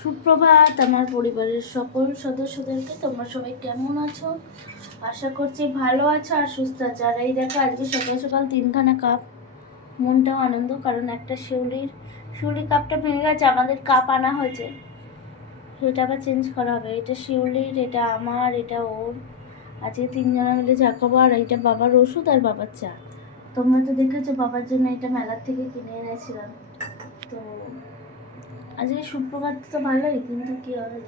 সুপ্রভাত, আমার পরিবারের সকল সদস্যদেরকে তোমরা সবাই কেমন আছো? আশা করছি ভালো আছো আর সুস্থ আছো। আর এই দেখো, আজকে সকাল সকাল তিনখানা কাপ। মনটাও আনন্দ, কারণ একটা শিউলির, শিউলি কাপটা ভেঙে গেছে, আমাদের কাপ আনা হয়েছে। সেটা আবার চেঞ্জ করা হবে। এটা শিউলির, এটা আমার, এটা ওর। আজকে তিনজনা মিলে চা খাব, আর এটা বাবার ওষুধ আর বাবার চা। তোমরা তো দেখেছ বাবার জন্য এটা মেলার থেকে কিনে এনেছিলাম। তো আজকে সুপ্রভাত তো ভালোই কিন্তু কি হবে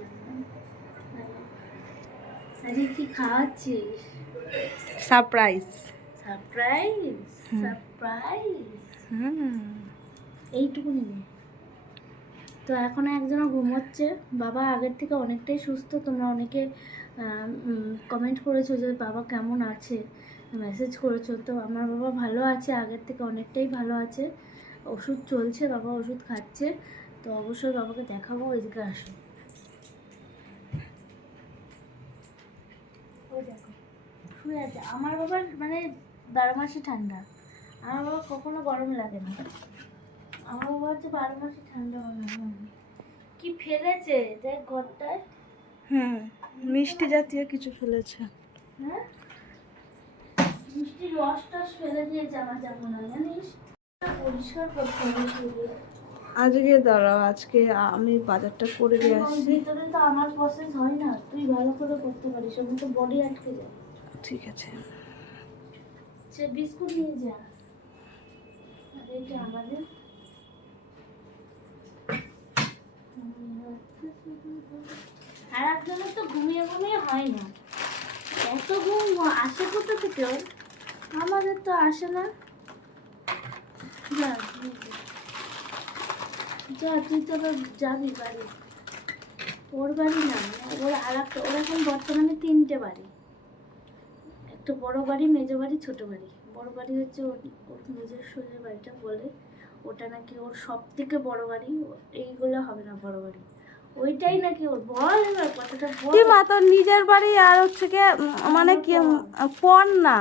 আজকে কি খাওয়াচ্ছিস? সারপ্রাইজ। সারপ্রাইজ? সারপ্রাইজ? এইটুকুনি। তো এখন একজন ঘুমোচ্ছে। বাবা আগের থেকে অনেকটাই সুস্থ তোমরা অনেকে কমেন্ট করেছ যে বাবা কেমন আছে? মেসেজ করেছ। তো আমার বাবা ভালো আছে আগের থেকে অনেকটাই ভালো আছে। ওষুধ চলছে বাবা ওষুধ খাচ্ছে। তো অবশ্যই বাবাকে দেখাবো ওইদিকে আসো শুয়ে আছে। আমার বাবার মানে বারো মাসে ঠান্ডা। আমার বাবা কখনো গরম লাগে না। আমার বাবা হচ্ছে বারো মাসে ঠান্ডা হয় কি ফেলেছে? দেখ ঘরটায়। হুম মিষ্টি জাতীয় কিছু ফেলেছে। হ্যাঁ? মিষ্টি রস টস ফেলে দিয়েছে আমার যেমন হয় জানিস? পরিষ্কার করতে হবে সেগুলো। আজকে দাঁড়াও আজকে আমি বাজারটা করে দিয়ে আসছি। ভিতরে তো আমার প্রসেস হয় না তুই ভালো করে করতে পারিস আমি তো বডি আটকে যায় ঠিক আছে। সে বিস্কুট নিয়ে যা। আর এটা আমাদের। আর তো ঘুমিয়ে ঘুমিয়ে হয় না। এত ঘুম আসে কোথা থেকে ওর? আমাদের তো আসে না। যা তুই যা। তুই তো যাবি বাড়ি। ওর বাড়ি না ওর আর একটা ওর এখন বর্তমানে তিনটে বাড়ি। একটা বড় বাড়ি মেজো বাড়ি ছোট বাড়ি। বড় বাড়ি হচ্ছে ওর ওর নিজস্ব যে বাড়িটা বলে। ওটা নাকি ওর সব থেকে বড় বাড়ি এইগুলো হবে না বড় বাড়ি। ওইটাই নাকি ওর বল এবার কথাটা মা তোর নিজের বাড়ি আর হচ্ছে মানে কি পণ না।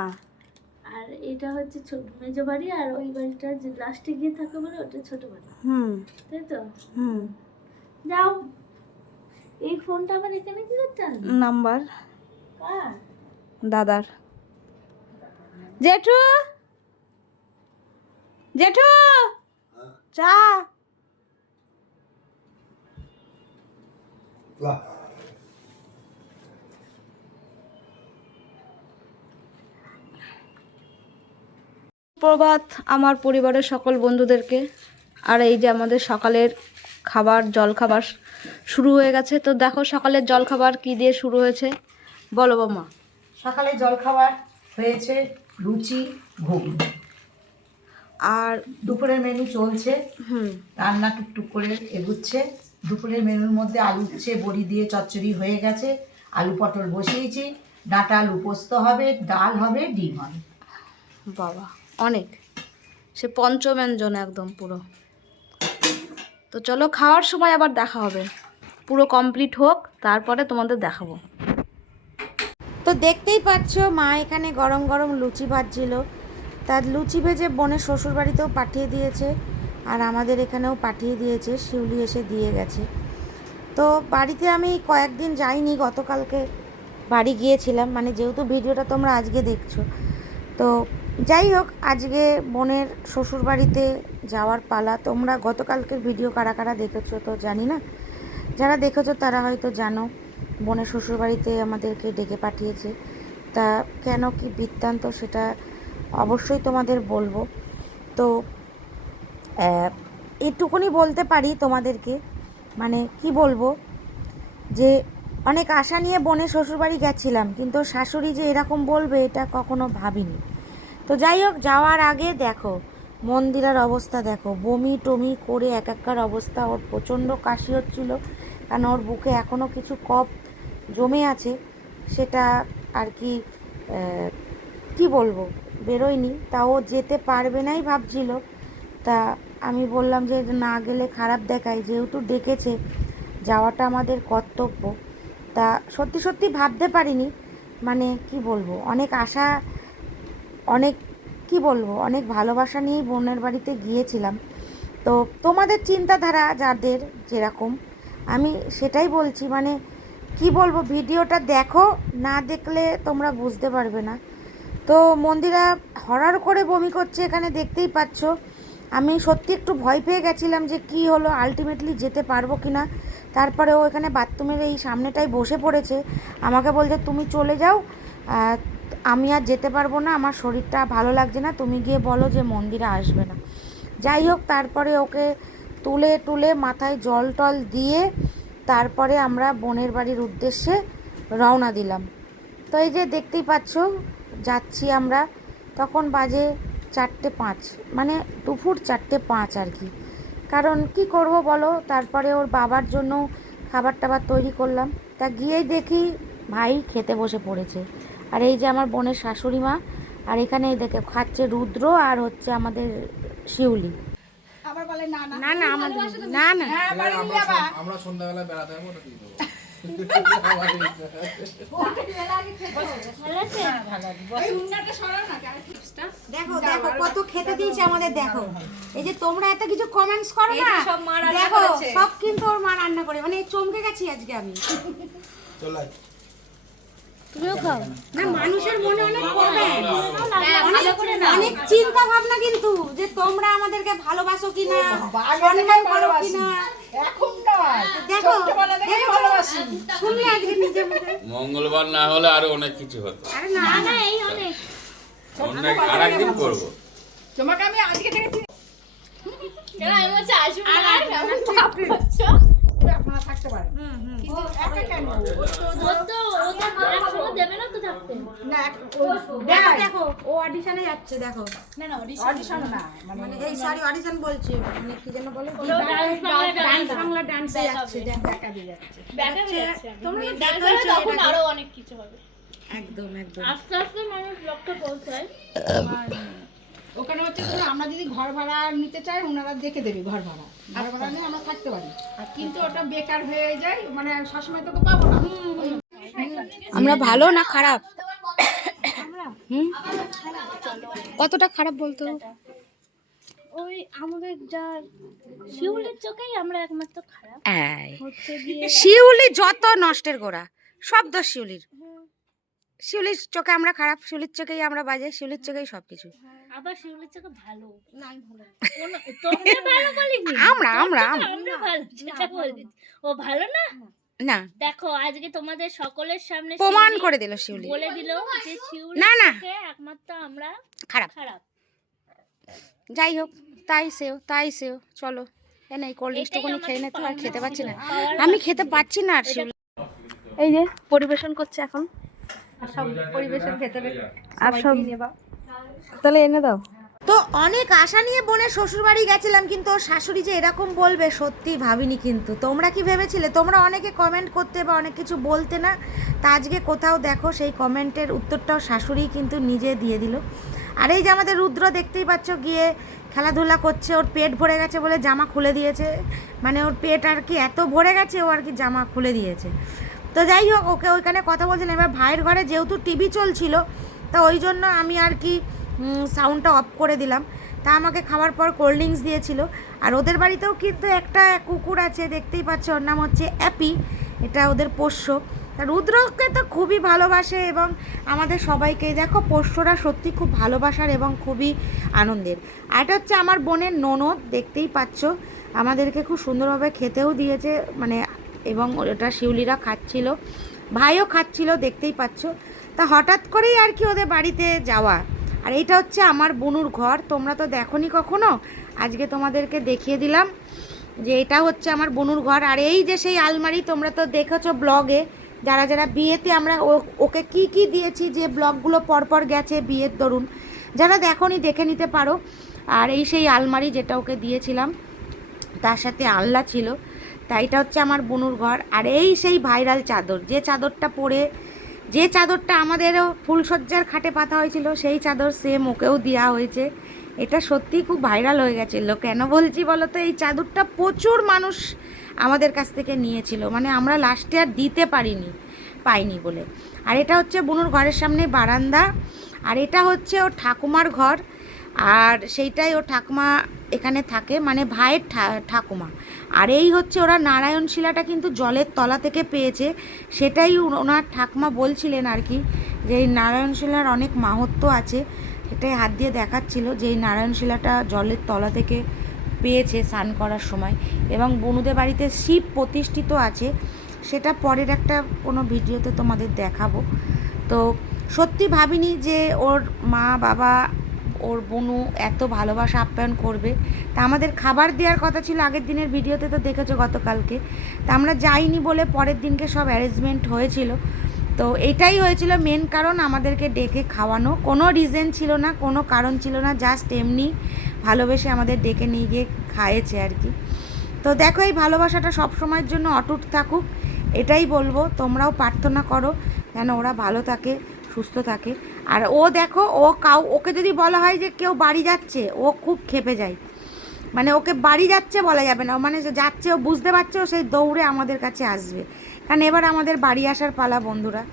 আর এটা হচ্ছে ছোট মেজো বাড়ি আর ওই বাড়িটা যে লাস্টে গিয়ে থাকে বলে ওটা ছোট বাড়ি। হুম। তাই তো? হুম। যাও। এই ফোনটা আবার এখানে কি করতে নাম্বার। দাদার। জেঠু! জেঠু! চা! প্রভাত আমার পরিবারের সকল বন্ধুদেরকে। আর এই যে আমাদের সকালের খাবার জলখাবার শুরু হয়ে গেছে। তো দেখো সকালের জলখাবার কি দিয়ে শুরু হয়েছে? বলো বাবা সকালে জলখাবার হয়েছে লুচি ঘুগনি আর দুপুরের মেনু চলছে। হুম। রান্না টুকটুক করে এগুচ্ছে। দুপুরের মেনুর মধ্যে আলু উচ্ছে বড়ি দিয়ে চচ্চড়ি হয়ে গেছে। আলু পটল বসিয়েছি। ডাঁটা আলু পোস্ত হবে ডাল হবে ডিম হবে। বাবা। অনেক। সে পঞ্চব্যঞ্জন একদম পুরো। তো চলো খাওয়ার সময় আবার দেখা হবে। পুরো কমপ্লিট হোক, তারপরে তোমাদের দেখাবো। তো দেখতেই পাচ্ছ, মা এখানে গরম গরম লুচি ভাজছিল। তার লুচি ভেজে বোনের শ্বশুর বাড়িতেও পাঠিয়ে দিয়েছে আর আমাদের এখানেও পাঠিয়ে দিয়েছে, শিউলি এসে দিয়ে গেছে। তো বাড়িতে আমি কয়েকদিন যাইনি, গতকালকে বাড়ি গিয়েছিলাম। মানে যেহেতু ভিডিওটা তোমরা আজকে দেখছ, তো যাই হোক, আজকে বোনের শ্বশুর বাড়িতে যাওয়ার পালা। তোমরা গতকালকের ভিডিও কারা কারা দেখেছ তো জানি না। যারা দেখেছ তারা হয়তো জানো, বোনের শ্বশুরবাড়িতে আমাদেরকে ডেকে পাঠিয়েছে। তা কেন কি বৃত্তান্ত সেটা অবশ্যই তোমাদের বলব। তো এটুকুনি বলতে পারি তোমাদেরকে। মানে কি বলব? যে অনেক আশা নিয়ে বোনের শ্বশুরবাড়ি গেছিলাম, কিন্তু শাশুড়ি যে এরকম বলবে এটা কখনো ভাবিনি। তো যাই হোক, যাওয়ার আগে দেখো, মন্দিরের অবস্থা দেখো। বমি টমি করে এক এককার অবস্থা, ওর প্রচণ্ড কাশি হচ্ছিল, কারণ ওর বুকে এখনও কিছু কফ জমে আছে, সেটা আর কি কি বলব, বেরোয়নি। তা ও যেতে পারবে নাই ভাবছিল। তা আমি বললাম যে না গেলে খারাপ দেখায়, যেহেতু ডেকেছে, যাওয়াটা আমাদের কর্তব্য। তা সত্যি সত্যি ভাবতে পারিনি। মানে কি বলব, অনেক আশা অনেক, কি বলব, অনেক ভালোবাসা নিয়েই বোনের বাড়িতে গিয়েছিলাম। তো তোমাদের চিন্তাধারা যাদের যেরকম, আমি সেটাই বলছি মানে কি বলব, ভিডিওটা দেখো, না দেখলে তোমরা বুঝতে পারবে না। তো মন্দিরা হরার করে বমি করছে এখানে, দেখতেই পাচ্ছ। আমি সত্যি একটু ভয় পেয়ে গেছিলাম যে কি হলো আলটিমেটলি যেতে পারব কি না তারপরে ও এখানে বাথরুমের এই সামনেটাই বসে পড়েছে। আমাকে বলছে, তুমি চলে যাও আমি আর যেতে পারব না, আমার শরীরটা ভালো লাগছে না, তুমি গিয়ে বলো যে মন্দিরে আসবে না। যাই হোক, তারপরে ওকে তুলে তুলে মাথায় জল টল দিয়ে তারপরে আমরা বোনের বাড়ির উদ্দেশ্যে রওনা দিলাম। তো এই যে দেখতেই পাচ্ছ, যাচ্ছি আমরা, তখন বাজে চারটে পাঁচ মানে দুপুর চারটে পাঁচ আর কি। কারণ কি করব বলো, তারপরে ওর বাবার জন্য খাবার টাবার তৈরি করলাম। তা গিয়েই দেখি ভাই খেতে বসে পড়েছে। আর এই যে আমার বোনের শাশুড়ি মা আর এখানে এই দেখে খাচ্ছে রুদ্র আর হচ্ছে আমাদের শিউলি। না না। আমাদের না না। আমরা সন্ধ্যাবেলা বেড়াতে যাব ওটা দিয়ে দেবো। দেখো দেখো কত খেতে দিয়েছে আমাদের দেখো। এই যে তোমরা এত কিছু কমেন্টস করো না দেখো সব কিন্তু ওর মা রান্না করে। মানে চমকে গেছি আজকে আমি। চলে তুমিও খাও। না মানুষের মনে অনেক অনেক চিন্তা ভাবনা কিন্তু যে তোমরা আমাদেরকে ভালোবাসো কিনা করো কিনা। মঙ্গলবার না হলে আরও অনেক কিছু হতো। আরে না না এই অনেক। অনেক আর একদিন করব। তোমাকে আমি আজকে থেকে আপনারা থাকতে পারেন কিন্তু একা কেন ও তো ও তো একসঙ্গে দেবে না তো থাকতে না এক- দেখো দেখো। ও অডিশনে যাচ্ছে দেখো। অডিশন না মানে মানে এই সরি অডিশন বলছি মানে কি যেন বলে? Dance Bangla dance dance Bangla ডান্সে যাচ্ছে দেখো। একা দিয়ে যাচ্ছে তোমরা ডান্স দেখোইছো তখন আরও অনেক কিছু হবে। একদম একদম। আস্তে আস্তে মানুষ লক্ষ্যে পৌঁছায়। ওখানে হচ্ছে ধরো আমরা যদি ঘর ভাড়া নিতে চাই ওনারা দেখে দেবে ঘর ভাড়া। ঘর ভাড়া নিয়ে আমরা থাকতে পারি। কিন্তু ওটা বেকার হয়ে যায় মানে সবসময় তো পাবো না। আমরা ভালো না খারাপ? হুম? কতটা খারাপ বলতো? ওই আমাদের যা শিউলির চোখেই আমরা একমাত্র খারাপ। হচ্ছে শিউলি যত নষ্টের গোড়া সব দোষ শিউলির। শিউলির চোখে আমরা খারাপ শিউলির চোখেই আমরা বাজে শিউলির চোখেই সব কিছু আবার শিউলির চোখে ভালো। নাই ভালো। আমরা আমরা আমরা আমরা। ভালো ও ভালো না? না। দেখো আজকে তোমাদের সকলের সামনে প্রমাণ করে দিল শিউলি। বলে দিল যে শিউলি না, না। একমাত্র আমরা খারাপ। খারাপ। যাই হোক তাই সেও তাই সেও। চলো এ নাই কোল্ড ড্রিঙ্কসটুকুনি আমাদের খেয়ে নে তো আর খেতে পাচ্ছি না। আমি খেতে পাচ্ছি না আর শিউলি। এই যে পরিবেশন করছে এখন। আর সব তাহলে এনে দাও। তো অনেক আশা নিয়ে বোনের শ্বশুরবাড়ি গেছিলাম, কিন্তু ওর শাশুড়ি যে এরকম বলবে সত্যি ভাবিনি কিন্তু। তোমরা কি ভেবেছিলে? তোমরা অনেকে কমেন্ট করতে বা অনেক কিছু বলতে না, তা আজকে কোথাও দেখো, সেই কমেন্টের উত্তরটাও শাশুড়ি কিন্তু নিজে দিয়ে দিল। আর এই যে আমাদের রুদ্র দেখতেই পাচ্ছ গিয়ে খেলাধুলা করছে, ওর পেট ভরে গেছে বলে জামা খুলে দিয়েছে। মানে ওর পেট আর কি এত ভরে গেছে, ও আর কি জামা খুলে দিয়েছে। তো যাই হোক, ওকে ওইখানে কথা বলছেন এবার ভাইয়ের ঘরে যেহেতু টিভি চলছিল, তা ওই জন্য আমি আর কি সাউন্ডটা অফ করে দিলাম। তা আমাকে খাওয়ার পর কোল্ড ড্রিঙ্কস দিয়েছিল। আর ওদের বাড়িতেও কিন্তু একটা কুকুর আছে, দেখতেই পাচ্ছ ওর নাম হচ্ছে অ্যাপি এটা ওদের পোষ্য। তা রুদ্রকে তো খুবই ভালোবাসে এবং আমাদের সবাইকে। দেখো, পোষ্যরা সত্যি খুব ভালোবাসার এবং খুবই আনন্দের। আর এটা হচ্ছে আমার বোনের ননদ, দেখতেই পাচ্ছ। আমাদেরকে খুব সুন্দরভাবে খেতেও দিয়েছে মানে এবং ওটা শিউলিরা খাচ্ছিল। ভাইও খাচ্ছিল, দেখতেই পাচ্ছ। তা হঠাৎ করেই আর কি ওদের বাড়িতে যাওয়া। আর এইটা হচ্ছে আমার বনুর ঘর, তোমরা তো দেখোনি কখনো? আজকে তোমাদেরকে দেখিয়ে দিলাম যে এটা হচ্ছে আমার বনুর ঘর। আর এই যে সেই আলমারি তোমরা তো দেখেছ ব্লগে, যারা যারা বিয়েতে আমরা ওকে কি কি দিয়েছি, যে ব্লগগুলো পরপর গেছে বিয়ের দরুন, যারা দেখোনি দেখে নিতে পারো। আর এই সেই আলমারি যেটা ওকে দিয়েছিলাম, তার সাথে আল্লাহ ছিল তা এটা হচ্ছে আমার বনুর ঘর। আর এই সেই ভাইরাল চাদর, যে চাদরটা পরে যে চাদরটা আমাদেরও ফুলসজ্জার খাটে পাতা হয়েছিল, সেই চাদর সেম ওকেও দেওয়া হয়েছে। এটা সত্যিই খুব ভাইরাল হয়ে গেছিল। কেন বলছি বলো তো এই চাদরটা প্রচুর মানুষ আমাদের কাছ থেকে নিয়েছিল। মানে আমরা লাস্টে আর দিতে পারিনি, পাইনি বলে। আর এটা হচ্ছে বুনুর ঘরের সামনে বারান্দা। আর এটা হচ্ছে ওর ঠাকুমার ঘর। আর সেইটাই ও ঠাকুমা এখানে থাকে মানে ভাইয়ের ঠাকুমা। আর এই হচ্ছে ওরা নারায়ণ শিলাটা কিন্তু জলের তলা থেকে পেয়েছে। সেটাই ওনার ঠাকুমা বলছিলেন আর কি যে এই নারায়ণ শিলার অনেক মাহাত্ম্য আছে। সেটাই হাত দিয়ে দেখাচ্ছিল যে এই নারায়ণ শিলাটা জলের তলা থেকে পেয়েছে স্নান করার সময়। এবং বনুদের বাড়িতে শিব প্রতিষ্ঠিত আছে। সেটা পরের একটা কোনো ভিডিওতে তোমাদের দেখাবো। তো সত্যি ভাবিনি যে ওর মা, বাবা ওর বনু এত ভালোবাসা আপ্যায়ন করবে। তা আমাদের খাবার দেওয়ার কথা ছিল, আগের দিনের ভিডিওতে তো দেখেছ গতকালকে। তা আমরা যাইনি বলে পরের দিনকে সব অ্যারেঞ্জমেন্ট হয়েছিল। তো এটাই হয়েছিল মেন কারণ আমাদেরকে ডেকে খাওয়ানো। কোনো রিজন ছিল না, কোনো কারণ ছিল না জাস্ট এমনি ভালোবেসে আমাদের ডেকে নিয়ে গিয়ে খাইয়েছে আর কি। তো দেখো, এই ভালোবাসাটা সব সময়ের জন্য অটুট থাকুক, এটাই বলব। তোমরাও প্রার্থনা করো যেন ওরা ভালো থাকে, সুস্থ থাকে। আর ও দেখো, ও কাউ, ওকে যদি বলা হয় যে কেউ বাড়ি যাচ্ছে, ও খুব খেপে যায়। মানে ওকে বাড়ি যাচ্ছে বলা যাবে না। মানে যাচ্ছে, ও বুঝতে পারছে, ও সেই দৌড়ে আমাদের কাছে আসবে। কারণ এবার আমাদের বাড়ি আসার পালা, বন্ধুরা।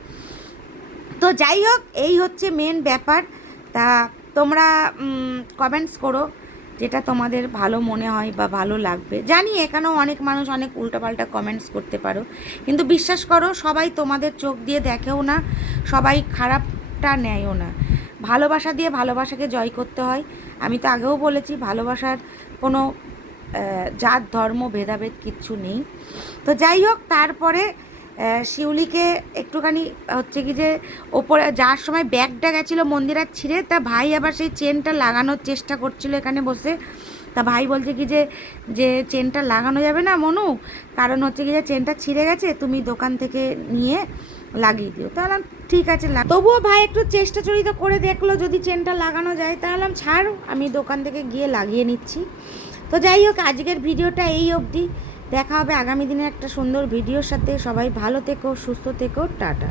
তো যাই হোক, এই হচ্ছে মেন ব্যাপার। তা তোমরা কমেন্টস করো যেটা তোমাদের ভালো মনে হয় বা ভালো লাগবে। জানি এখানেও অনেক মানুষ অনেক উল্টাপাল্টা কমেন্টস করতে পারো। কিন্তু বিশ্বাস করো, সবাই তোমাদের চোখ দিয়ে দেখেও না। সবাই খারাপটা নেয়ও না। ভালোবাসা দিয়ে ভালোবাসাকে জয় করতে হয়। আমি তো আগেও বলেছি, ভালোবাসার কোনো জাত, ধর্ম, ভেদাভেদ কিচ্ছু নেই। তো যাই হোক, তারপরে শিউলিকে একটুখানি হচ্ছে কি যে, ওপরে যাওয়ার সময় ব্যাগটা গেছিল মন্দিরার ছিঁড়ে। তা ভাই আবার সেই চেনটা লাগানোর চেষ্টা করছিল এখানে বসে। তা ভাই বলছে কি যে যে চেনটা লাগানো যাবে না মনু? কারণ হচ্ছে কি যে, চেনটা ছিঁড়ে গেছে, তুমি দোকান থেকে নিয়ে লাগিয়ে দিও। তাহলে ঠিক আছে তবুও ভাই একটু চেষ্টা চরিত করে দেখল, যদি চেনটা লাগানো যায়, তাহলে ছাড়, আমি দোকান থেকে গিয়ে লাগিয়ে নিচ্ছি। তো যাই হোক, আজকের ভিডিওটা এই অবধি। দেখা হবে আগামী দিনে একটা সুন্দর ভিডিওর সাথে। সবাই ভালো থেকো, সুস্থ থেকো, টাটা।